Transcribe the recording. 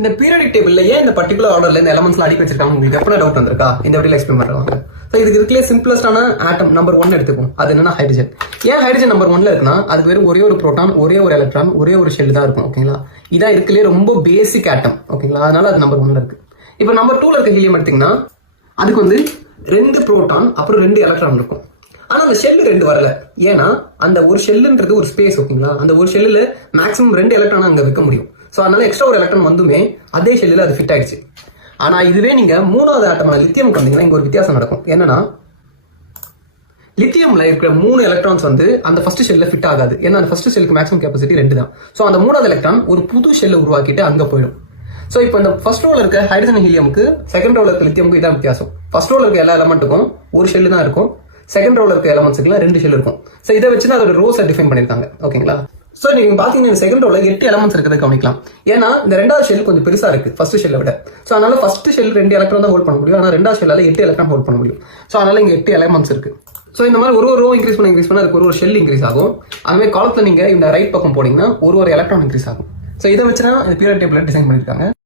இந்த பீரியாடிக் டேபிள்ல ஏன் இந்த பர்டிகுலர் ஆர்டர்ல இந்த எலமெண்ட்ஸ்லாம் அடிக்க வச்சிருக்காங்க உங்களுக்கு எப்போ டவுட் வந்திருக்கா? இந்த வீடியோல எக்ஸ்பிளைன் பண்ணுவாங்க. ஸோ இதுக்கு இருக்கலே சிம்பிளஸ்டான ஆட்டம் நம்பர் 1 எடுத்துக்கும். அது என்னன்னா ஹைட்ரஜன். ஏன் ஹைட்ரஜன் நம்பர் 1ல இருக்குன்னா அதுக்கு வெறும் ஒரே ஒரு புரோட்டான், ஒரே ஒரு எலக்ட்ரான், ஒரே ஒரு ஷெல் தான் இருக்கும். ஓகேங்களா? இதான் இருக்கலே ரொம்ப பேசிக் ஆட்டம். ஓகேங்களா? அதனால அது நம்பர் 1ல இருக்கு. இப்போ நம்பர் 2ல இருக்க ஹீலியம் எடுத்தீங்கன்னா அதுக்கு வந்து 2 புரோட்டான் அப்புறம் 2 எலக்ட்ரான் இருக்கும். ஆனா அந்த ஷெல் 2 வரல. ஏன்னா அந்த ஒரு ஷெல்லுன்றது ஒரு ஸ்பேஸ். ஓகேங்களா? அந்த ஒரு ஷெல்லுல மேக்ஸிமம் 2 எலக்ட்ரான் அங்க வைக்க முடியும். ஸோ அதனால எக்ஸ்ட்ரா ஒரு எலக்ட்ரான் வந்துமே அதே ஷெல்லில் அது ஃபிட் ஆயிடுச்சு. ஆனா இதுவே நீங்க 3வது ஆட்டமான லித்தியம் வந்தீங்கன்னா இங்க ஒரு வித்தியாசம் நடக்கும். என்னன்னா லித்தியம்ல இருக்கிற 3 எலக்ட்ரான்ஸ் வந்து அந்த ஃபர்ஸ்ட் ஷெல்ல ஃபிட் ஆகாது. ஏன்னா அந்த ஃபர்ஸ்ட் ஷெல்லுக்கு மேக்ஸிமம் கெப்பாசிட்டி 2 தான். ஸோ அந்த 3வது எலக்ட்ரான் ஒரு புது ஷெல்லை உருவாக்கிட்டு அங்க போயிடும். ஸோ இப்போ இந்த ஃபர்ஸ்ட் ரோல இருக்க ஹைட்ரஜன் ஹீலியமுக்கு செகண்ட் ரோல இருக்க லித்தியமுக்கு இதான் வித்தியாசம். ஃபர்ஸ்ட் ரோல இருக்க எல்லா எலமெண்ட்டுக்கும் ஒரு ஷெல்லு தான் இருக்கும். செகண்ட் ரோல இருக்க எலமெண்ட்ஸ்க்குலாம் 2 ஷெல் இருக்கும். ஸோ இதை வச்சு அதோட ரோஸை டிஃபைன் பண்ணிருக்காங்க. ஓகேங்களா? ஸோ நீங்க பாத்தீங்கன்னா செகண்ட் ரோல 8 எலமெண்ட்ஸ் இருக்கிறத கவனிக்கலாம். ஏன்னா இந்த 2வது ஷெல் கொஞ்சம் பெருசா இருக்கு ஃபர்ஸ்ட் ஷெல்லை விட. ஸோ அதனால ஃபர்ஸ்ட் ஷெல் 2 எலக்ட்ரான் தான் ஹோல்ட் பண்ண முடியும். ஆனால் 2வது ஷெல்லால 8 எலக்ட்ரான் ஹோல்ட் பண்ண முடியும். ஸோ அதனால இங்க 8 எலமெண்ட்ஸ் இருக்கு. ஸோ இந்த மாதிரி ஒரு ரோ இன்க்ரீஸ் பண்ண அதுக்கு ஒரு ஷெல் இன்க்ரீஸ் ஆகும். அதுவே காலத்துல நீங்க இந்த ரைட் பக்கம் போனீங்கன்னா ஒரு எலக்ட்ரான் இன்க்ரீஸ் ஆகும். ஸோ இதை வச்சுதான் இந்த பீரியாடிக் டேபிள் டிசைன் பண்ணிருக்காங்க.